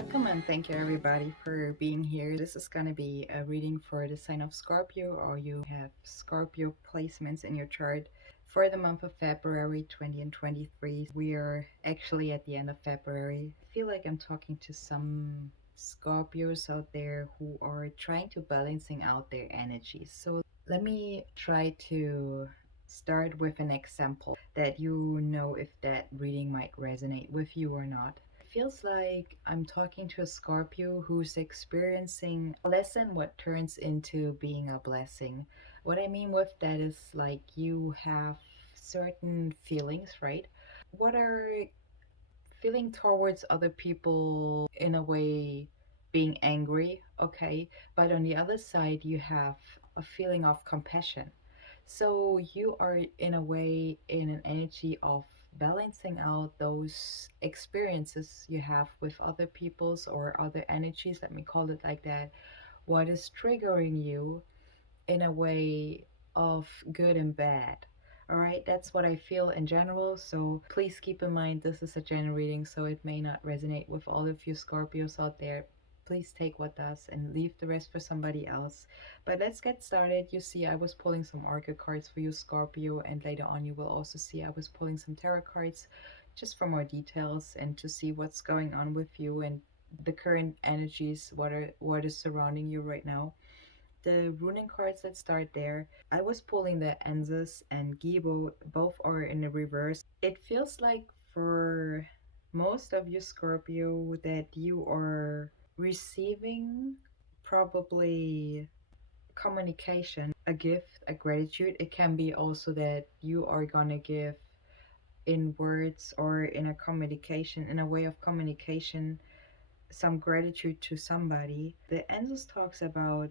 Welcome and thank you everybody for being here. This is going to be a reading for the sign of Scorpio, or you have Scorpio placements in your chart for the month of February 20 and 23. We are actually at the end of February. I feel like I'm talking to some Scorpios out there who are trying to balancing out their energies. So let me try to start with an example that you know if that reading might resonate with you or not. Feels like I'm talking to a Scorpio who's experiencing a lesson what turns into being a blessing. What I mean with that is like you have certain feelings, right? What are feeling towards other people in a way being angry, okay? But on the other side, you have a feeling of compassion. So you are in a way in an energy of balancing out those experiences you have with other people's or other energies, let me call it like that. What is triggering you in a way of good and bad. All right, that's what I feel in general. So please keep in mind this is a general reading, so it may not resonate with all of you Scorpios out there. Please take what does and leave the rest for somebody else. But let's get started. You see, I was pulling some Oracle cards for you, Scorpio, and later on, you will also see I was pulling some tarot cards just for more details and to see what's going on with you and the current energies, what is surrounding you right now. The runing cards, let's start there. I was pulling the Enzus and Gibo, both are in the reverse. It feels like for most of you Scorpio that you are receiving probably communication, a gift, a gratitude. It can be also that you are gonna give in words or in a communication, in a way of communication, some gratitude to somebody. The Enzus talks about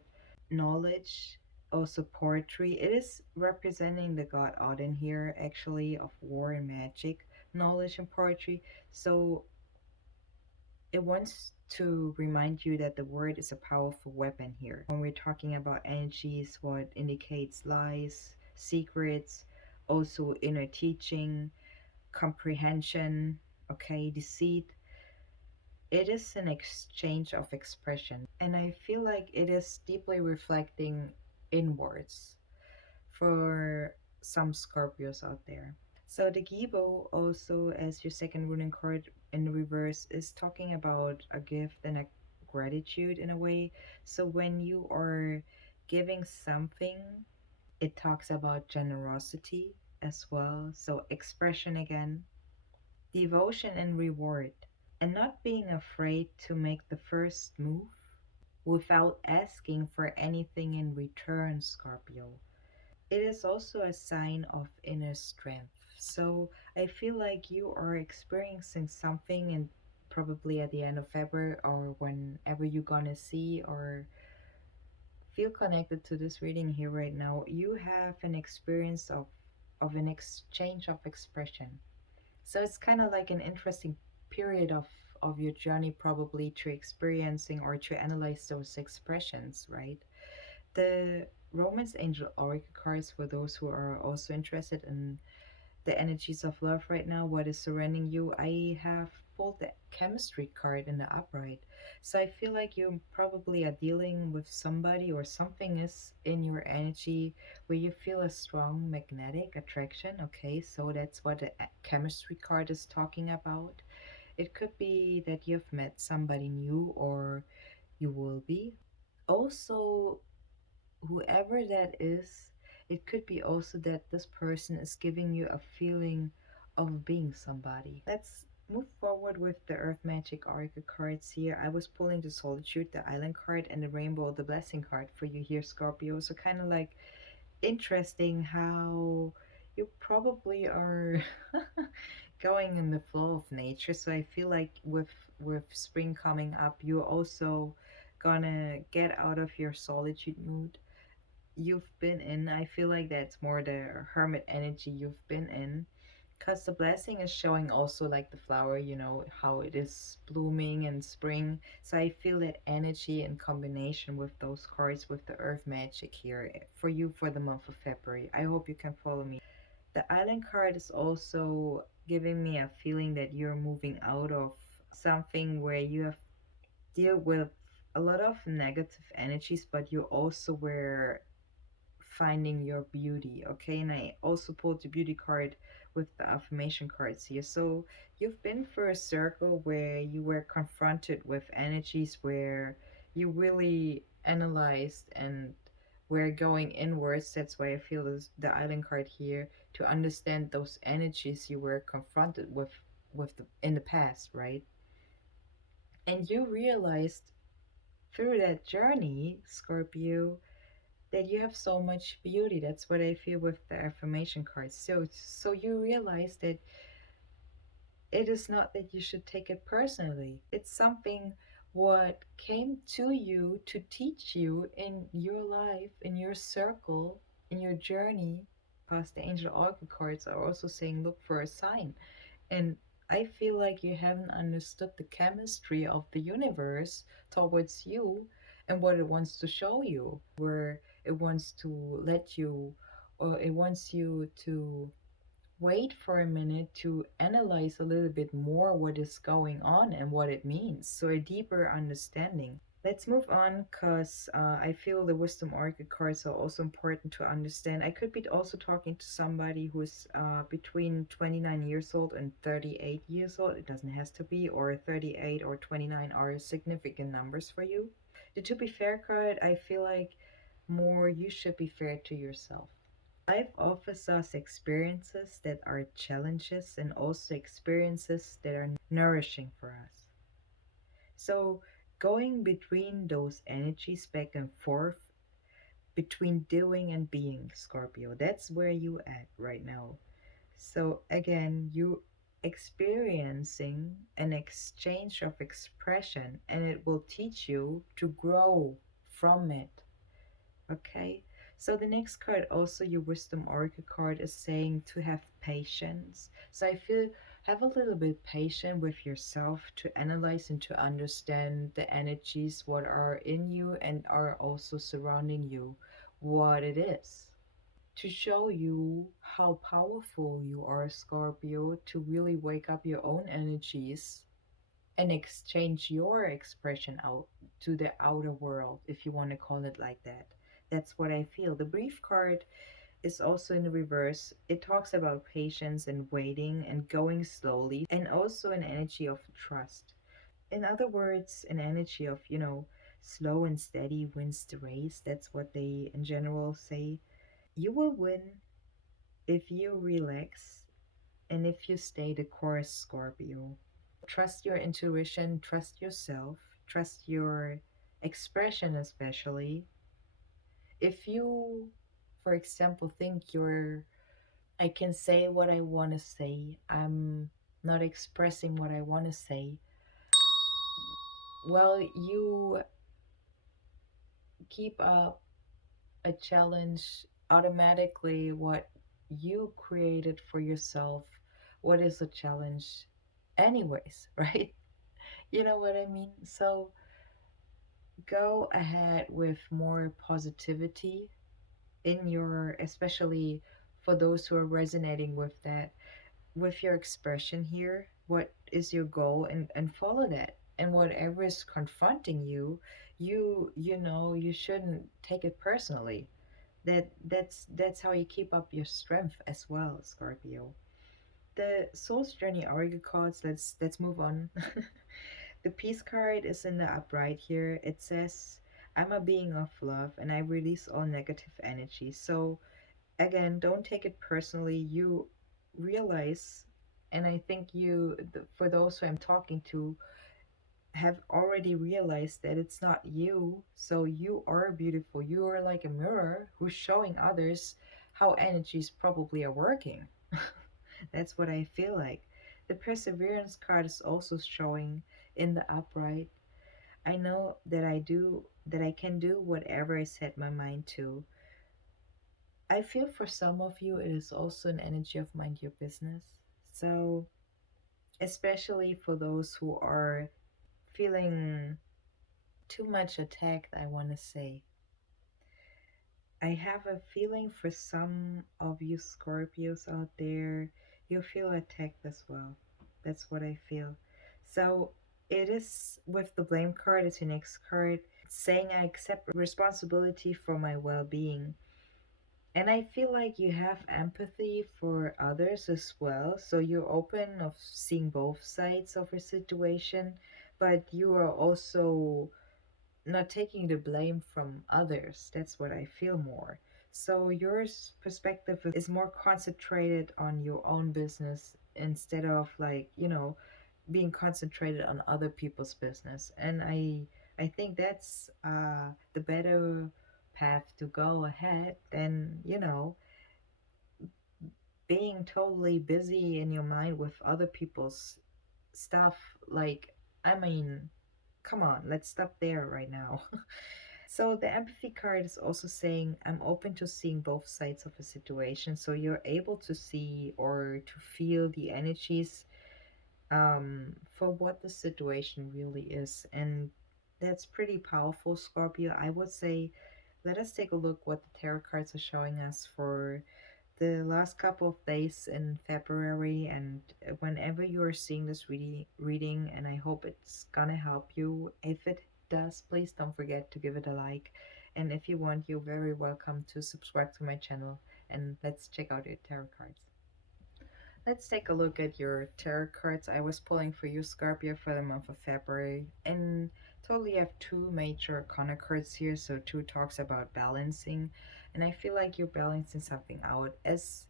knowledge, also poetry. It is representing the god Odin here, actually, of war and magic, knowledge and poetry. So it wants to remind you that the word is a powerful weapon here. When we're talking about energies, what indicates lies, secrets, also inner teaching, comprehension, okay, deceit, it is an exchange of expression, and I feel like it is deeply reflecting inwards for some Scorpios out there. So the Gibo, also as your second ruling card in the reverse, is talking about a gift and a gratitude in a way. So when you are giving something, it talks about generosity as well. So expression again, devotion and reward, and not being afraid to make the first move without asking for anything in return, Scorpio. It is also a sign of inner strength. So I feel like you are experiencing something, and probably at the end of February or whenever you're gonna see or feel connected to this reading here right now, you have an experience of an exchange of expression. So it's kind of like an interesting period of your journey, probably to experiencing or to analyze those expressions, right? The Romance Angel Oracle cards, for those who are also interested in the energies of love right now, what is surrounding you, I have pulled the chemistry card in the upright. So I feel like you probably are dealing with somebody or something is in your energy where you feel a strong magnetic attraction. Okay, so that's what the chemistry card is talking about. It could be that you've met somebody new or you will be. Also, whoever that is, it could be also that this person is giving you a feeling of being somebody. Let's move forward with the Earth Magic Oracle cards here. I was pulling the Solitude, the Island card, and the Rainbow, the Blessing card for you here, Scorpio. So kind of like interesting how you probably are going in the flow of nature. So I feel like with spring coming up, you're also gonna get out of your solitude mood you've been in. I feel like that's more the hermit energy you've been in. Because the blessing is showing also like the flower, you know, how it is blooming in spring. So I feel that energy in combination with those cards with the earth magic here for you for the month of February. I hope you can follow me. The island card is also giving me a feeling that you're moving out of something where you have deal with a lot of negative energies, but you also were finding your beauty, okay? And I also pulled the beauty card with the affirmation cards here. So you've been through a circle where you were confronted with energies where you really analyzed and were going inwards. That's why I feel this, the island card here, to understand those energies you were confronted with in the past, right? And you realized through that journey, Scorpio, that you have so much beauty. That's what I feel with the affirmation cards. So you realize that it is not that you should take it personally. It's something what came to you to teach you in your life, in your circle, in your journey. Past the angel oracle cards are also saying look for a sign. And I feel like you haven't understood the chemistry of the universe towards you and what it wants to show you, where it wants to let you, or it wants you to wait for a minute to analyze a little bit more what is going on and what it means. So, a deeper understanding. Let's move on because I feel the wisdom oracle cards are also important to understand. I could be also talking to somebody who's between 29 years old and 38 years old. It doesn't have to be, or 38 or 29 are significant numbers for you. The to be fair card, I feel like more you should be fair to yourself. Life offers us experiences that are challenges and also experiences that are nourishing for us. So, going between those energies back and forth, between doing and being, Scorpio, that's where you at right now. So, again, you experiencing an exchange of expression, and it will teach you to grow from it. Okay, so the next card, also your wisdom oracle card, is saying to have patience. So I feel have a little bit patient with yourself to analyze and to understand the energies what are in you and are also surrounding you, what it is. To show you how powerful you are, Scorpio, to really wake up your own energies and exchange your expression out to the outer world, if you want to call it like that. That's what I feel. The brief card is also in the reverse. It talks about patience and waiting and going slowly, and also an energy of trust. In other words, an energy of, slow and steady wins the race. That's what they in general say. You will win if you relax and if you stay the course, Scorpio. Trust your intuition, trust yourself, trust your expression, especially. If you, for example, think I can say what I want to say, I'm not expressing what I want to say, well, you keep up a challenge automatically what you created for yourself. What is a challenge, anyways, right? You know what I mean? So, go ahead with more positivity in your, especially for those who are resonating with that, with your expression here. What is your goal, and follow that. And whatever is confronting you, you shouldn't take it personally. That's how you keep up your strength as well, Scorpio. The soul's journey oracle cards, let's move on. The peace card is in the upright here. It says, I'm a being of love and I release all negative energy. So, again, don't take it personally. You realize, and I think for those who I'm talking to, have already realized that it's not you. So, you are beautiful. You are like a mirror who's showing others how energies probably are working. That's what I feel like. The perseverance card is also showing in the upright. I know that I can do whatever I set my mind to. I feel for some of you it is also an energy of mind your business. So, especially for those who are feeling too much attacked, I want to say. I have a feeling for some of you Scorpios out there, you feel attacked as well. That's what I feel. So, It is with the blame card, it's your next card, saying I accept responsibility for my well being. And I feel like you have empathy for others as well. So you're open of seeing both sides of a situation, but you are also not taking the blame from others. That's what I feel more. So your perspective is more concentrated on your own business instead of like, being concentrated on other people's business. And I think that's the better path to go ahead than, being totally busy in your mind with other people's stuff. Like, I mean, come on, let's stop there right now. So the empathy card is also saying I'm open to seeing both sides of a situation. So you're able to see or to feel the energies for what the situation really is. And that's pretty powerful, Scorpio. I would say let us take a look what the tarot cards are showing us for the last couple of days in February. And whenever you are seeing this reading, and I hope it's gonna help you. If it does, please don't forget to give it a like. And if you want, you're very welcome to subscribe to my channel. And let's check out your tarot cards. Let's take a look at your tarot cards I was pulling for you, Scorpio, for the month of February. And totally have two major arcana cards here. So two talks about balancing. And I feel like you're balancing something out. As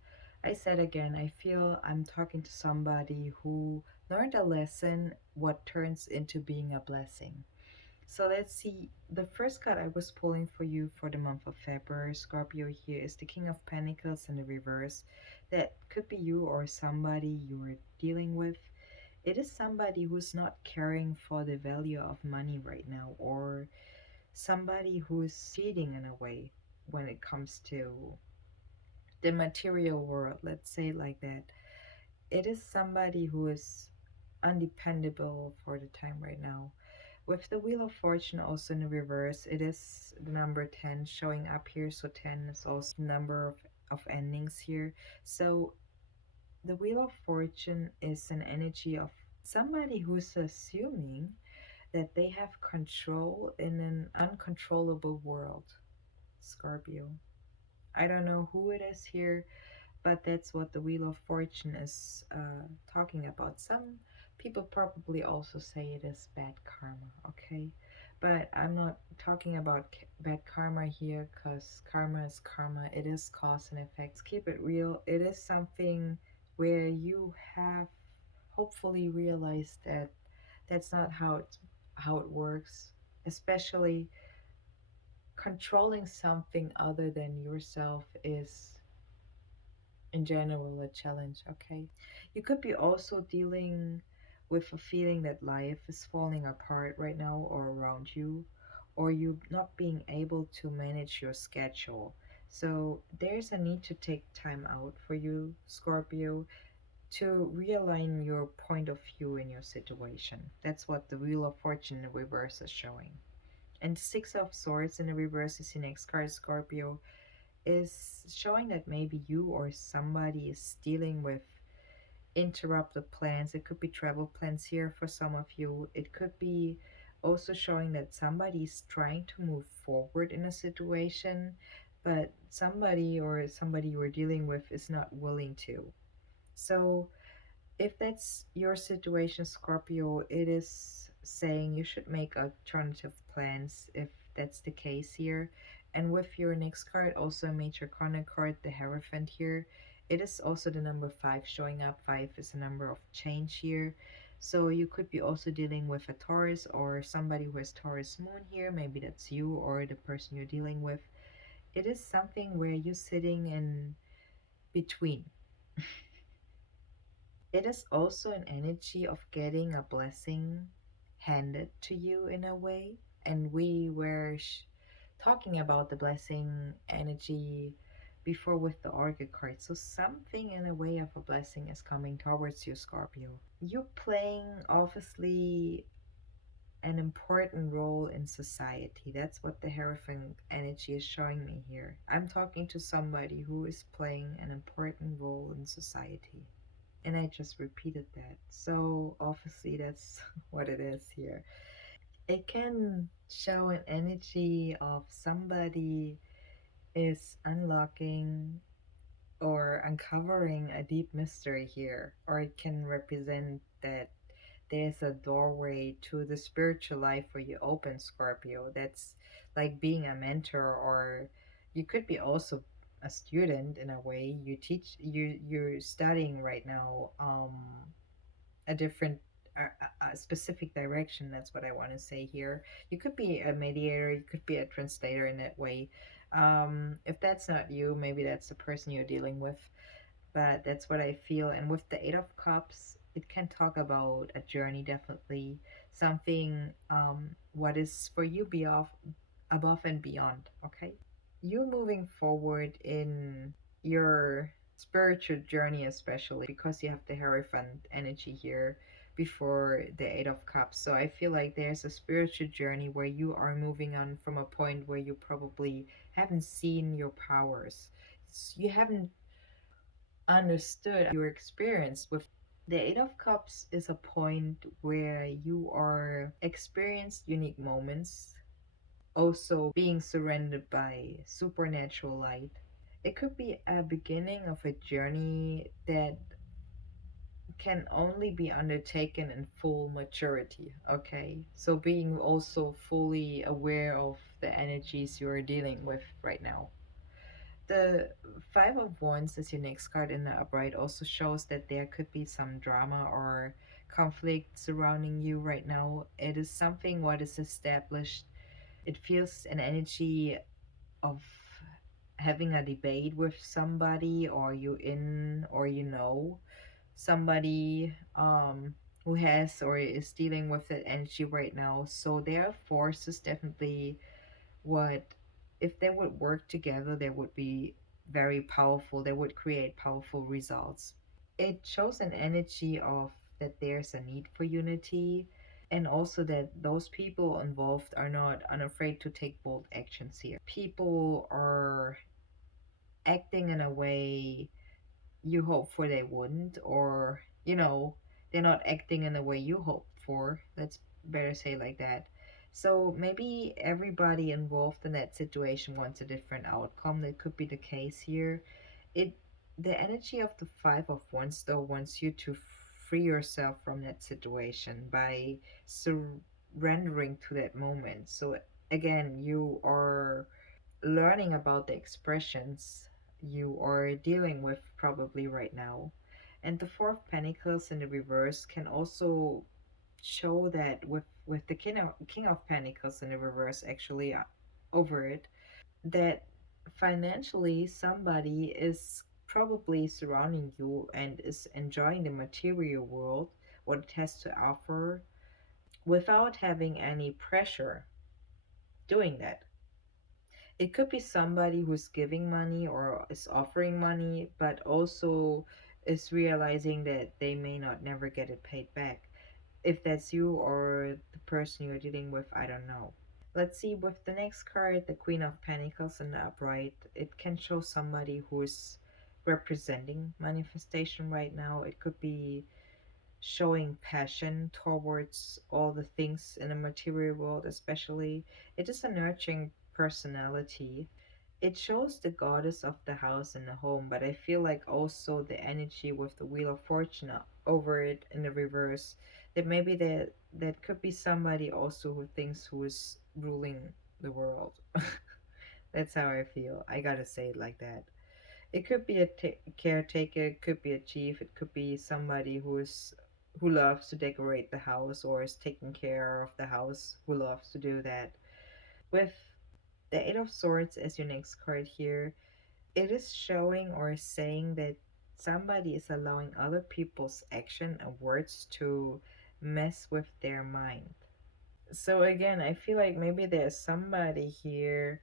I said again, I feel I'm talking to somebody who learned a lesson, what turns into being a blessing. So let's see. The first card I was pulling for you for the month of February, Scorpio, here is the King of Pentacles in the reverse. That could be you or somebody you're dealing with. It is somebody who's not caring for the value of money right now, or somebody who's cheating in a way when it comes to the material world, let's say it like that. It is somebody who is undependable for the time right now. With the Wheel of Fortune also in the reverse, it is the number 10 showing up here. So 10 is also the number of endings here. So the Wheel of Fortune is an energy of somebody who's assuming that they have control in an uncontrollable world. Scorpio. I don't know who it is here, but that's what the Wheel of Fortune is talking about. Some people probably also say it is bad karma, okay? But I'm not talking about bad karma here because karma is karma. It is cause and effect. Keep it real. It is something where you have hopefully realized that that's not how it works, especially controlling something other than yourself is in general a challenge, okay? You could be also dealing with a feeling that life is falling apart right now or around you, or you not being able to manage your schedule. So there's a need to take time out for you, Scorpio, to realign your point of view in your situation. That's what the Wheel of Fortune in the reverse is showing. And Six of Swords in the reverse is the next card, Scorpio, is showing that maybe you or somebody is dealing with interrupted plans. It could be travel plans here for some of you. It could be also showing that somebody is trying to move forward in a situation, but somebody or somebody you are dealing with is not willing to. So if that's your situation, Scorpio, it is saying you should make alternative plans if that's the case here. And with your next card, also a major corner card, the Hierophant here, it is also the number 5 showing up. 5 is a number of change here. So you could be also dealing with a Taurus or somebody who has Taurus moon here. Maybe that's you or the person you're dealing with. It is something where you're sitting in between. It is also an energy of getting a blessing handed to you in a way. And we were talking about the blessing energy before with the Oracle card. So something in a way of a blessing is coming towards you, Scorpio. You're playing obviously an important role in society. That's what the Hierophant energy is showing me here. I'm talking to somebody who is playing an important role in society. And I just repeated that. So obviously that's what it is here. It can show an energy of somebody is unlocking or uncovering a deep mystery here, or it can represent that there's a doorway to the spiritual life for you open, Scorpio. That's like being a mentor, or you could be also a student in a way. You teach, you're studying right now a different a specific direction. That's what I want to say here. You could be a mediator, you could be a translator in that way. If that's not you, maybe that's the person you're dealing with, but that's what I feel. And with the Eight of Cups, it can talk about a journey, definitely something what is for you be off above and beyond. Okay, you moving forward in your spiritual journey, especially because you have the Hierophant energy here before the Eight of Cups. So I feel like there's a spiritual journey where you are moving on from a point where you probably haven't seen your powers. You haven't understood your experience with the Eight of Cups is a point where you are experienced unique moments, also being surrounded by supernatural light. It could be a beginning of a journey that can only be undertaken in full maturity. Okay, so being also fully aware of the energies you're dealing with right now. The Five of Wands is your next card in the upright also shows that there could be some drama or conflict surrounding you right now. It is something what is established. It feels an energy of having a debate with somebody, or you in, or you know somebody who has or is dealing with that energy right now. So their forces definitely what if they would work together, they would be very powerful. They would create powerful results. It shows an energy of that there's a need for unity, and also that those people involved are not unafraid to take bold actions here. People are acting in a way you hope for they wouldn't, or they're not acting in the way you hoped for. Let's better say like that. So maybe everybody involved in that situation wants a different outcome. That could be the case here. It The energy of the Five of Wands though wants you to free yourself from that situation by surrendering to that moment. So again, you are learning about the expressions you are dealing with probably right now. And the Four of Pentacles in the reverse can also show that with the King of Pentacles in the reverse actually over it, that financially somebody is probably surrounding you and is enjoying the material world, what it has to offer, without having any pressure doing that. It could be somebody who's giving money or is offering money, but also is realizing that they may not never get it paid back. If that's you or the person you're dealing with, I don't know. Let's see with the next card, the Queen of Pentacles in the upright. It can show somebody who's representing manifestation right now. It could be showing passion towards all the things in the material world, especially. It is a nurturing personality. It shows the goddess of the house and the home, but I feel like also the energy with the Wheel of Fortune over it in the reverse, that maybe that could be somebody also who thinks who is ruling the world. That's how I feel. I gotta say it like that. It could be a caretaker, it could be a chief, it could be somebody who loves to decorate the house or is taking care of the house, who loves to do that. With the Eight of Swords as your next card here, it is showing or saying that somebody is allowing other people's action and words to mess with their mind. So again, I feel like maybe there's somebody here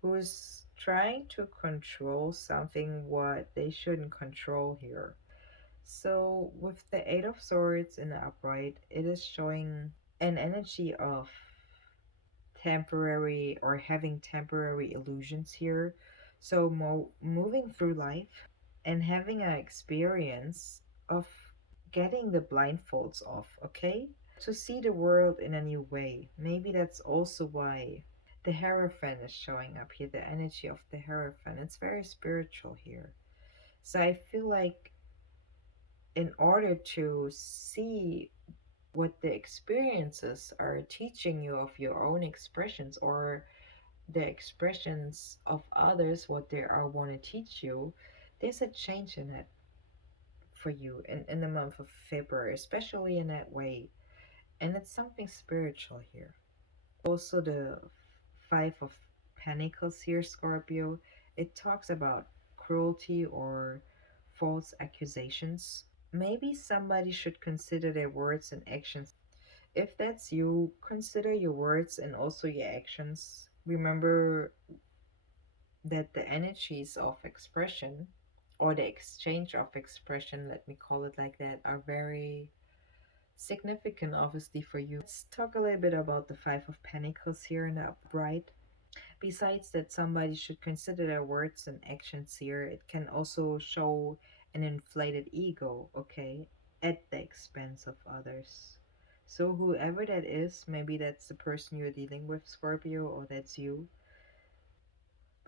who's trying to control something what they shouldn't control here. So with the Eight of Swords in the upright, it is showing an energy of temporary or having temporary illusions here. So moving through life and having an experience of getting the blindfolds off, okay? To see the world in a new way. Maybe that's also why the Hierophant is showing up here, the energy of the Hierophant. It's very spiritual here. So I feel like in order to see what the experiences are teaching you of your own expressions or the expressions of others, what they are want to teach you, there's a change in it for you in the month of February, especially in that way. And it's something spiritual here. Also, the Five of Pentacles here, Scorpio, it talks about cruelty or false accusations. Maybe somebody should consider their words and actions. If that's you, consider your words and also your actions. Remember that the energies of expression or the exchange of expression, let me call it like that, are very significant, obviously, for you. Let's talk a little bit about the Five of Pentacles here in the upright. Besides that, somebody should consider their words and actions here. It can also show an inflated ego, okay, at the expense of others. So, whoever that is, maybe that's the person you're dealing with, Scorpio, or that's you.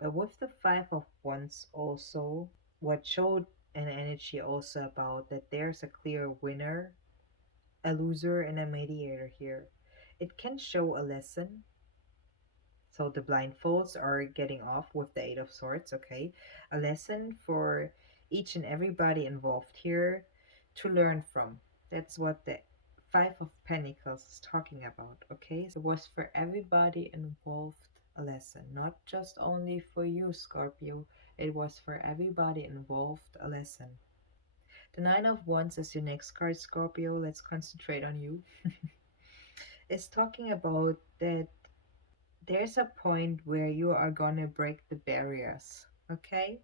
But with the Five of Wands, also, what showed an energy also about that there's a clear winner, a loser, and a mediator here. It can show a lesson. So the blindfolds are getting off with the Eight of Swords, okay? A lesson for each and everybody involved here to learn from. That's what the Five of Pentacles is talking about, okay? So it was for everybody involved a lesson, not just only for you, Scorpio. It was for everybody involved a lesson. The Nine of Wands is your next card, Scorpio. Let's concentrate on you. It's talking about that there's a point where you are gonna break the barriers, okay?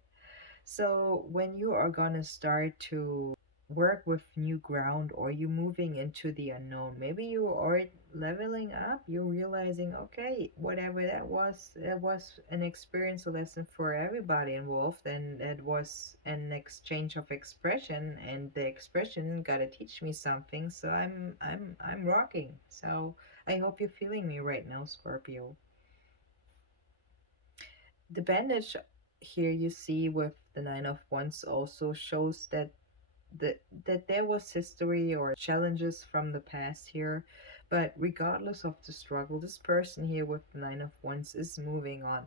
So when you are gonna start to work with new ground or you moving into the unknown, maybe you are leveling up, you're realizing, okay, whatever that was, it was an experience, a lesson for everybody involved, and it was an exchange of expression, and the expression gotta teach me something. So I'm rocking. So I hope you're feeling me right now, Scorpio. The bandage here you see with the Nine of Wands also shows that that there was history or challenges from the past here, but regardless of the struggle, this person here with the Nine of Wands is moving on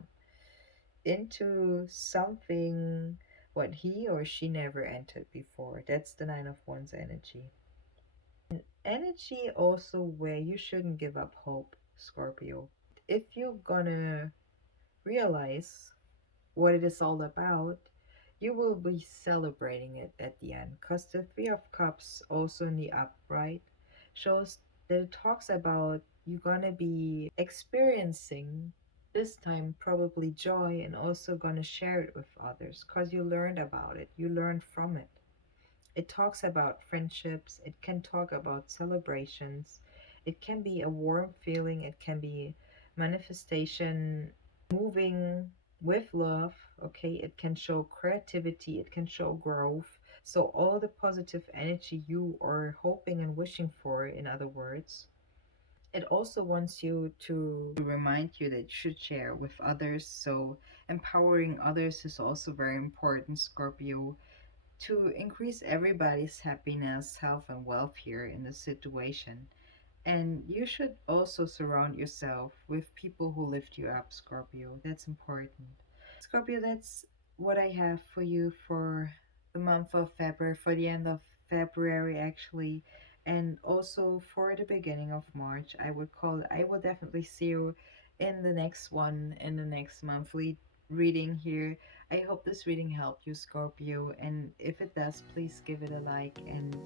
into something what he or she never entered before. That's the Nine of Wands energy. Energy also where you shouldn't give up hope, Scorpio. If you're gonna realize what it is all about, you will be celebrating it at the end. Because the Three of Cups, also in the upright, shows that it talks about you're gonna be experiencing this time probably joy and also gonna share it with others because you learned about it, you learned from it. It talks about friendships, it can talk about celebrations, it can be a warm feeling, it can be manifestation, moving with love, okay? It can show creativity, it can show growth. So, all the positive energy you are hoping and wishing for, in other words. It also wants you to remind you that you should share with others. So, empowering others is also very important, Scorpio, to increase everybody's happiness, health, and wealth here in this situation. And you should also surround yourself with people who lift you up, Scorpio. That's important. Scorpio, that's what I have for you for the month of February, for the end of February, actually. And also for the beginning of March, I will definitely see you in the next one, in the next monthly reading here. I hope this reading helped you, Scorpio. And if it does, please give it a like. And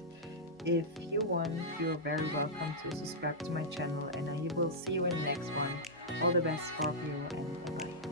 if you want, you're very welcome to subscribe to my channel. And I will see you in the next one. All the best, Scorpio, and bye bye.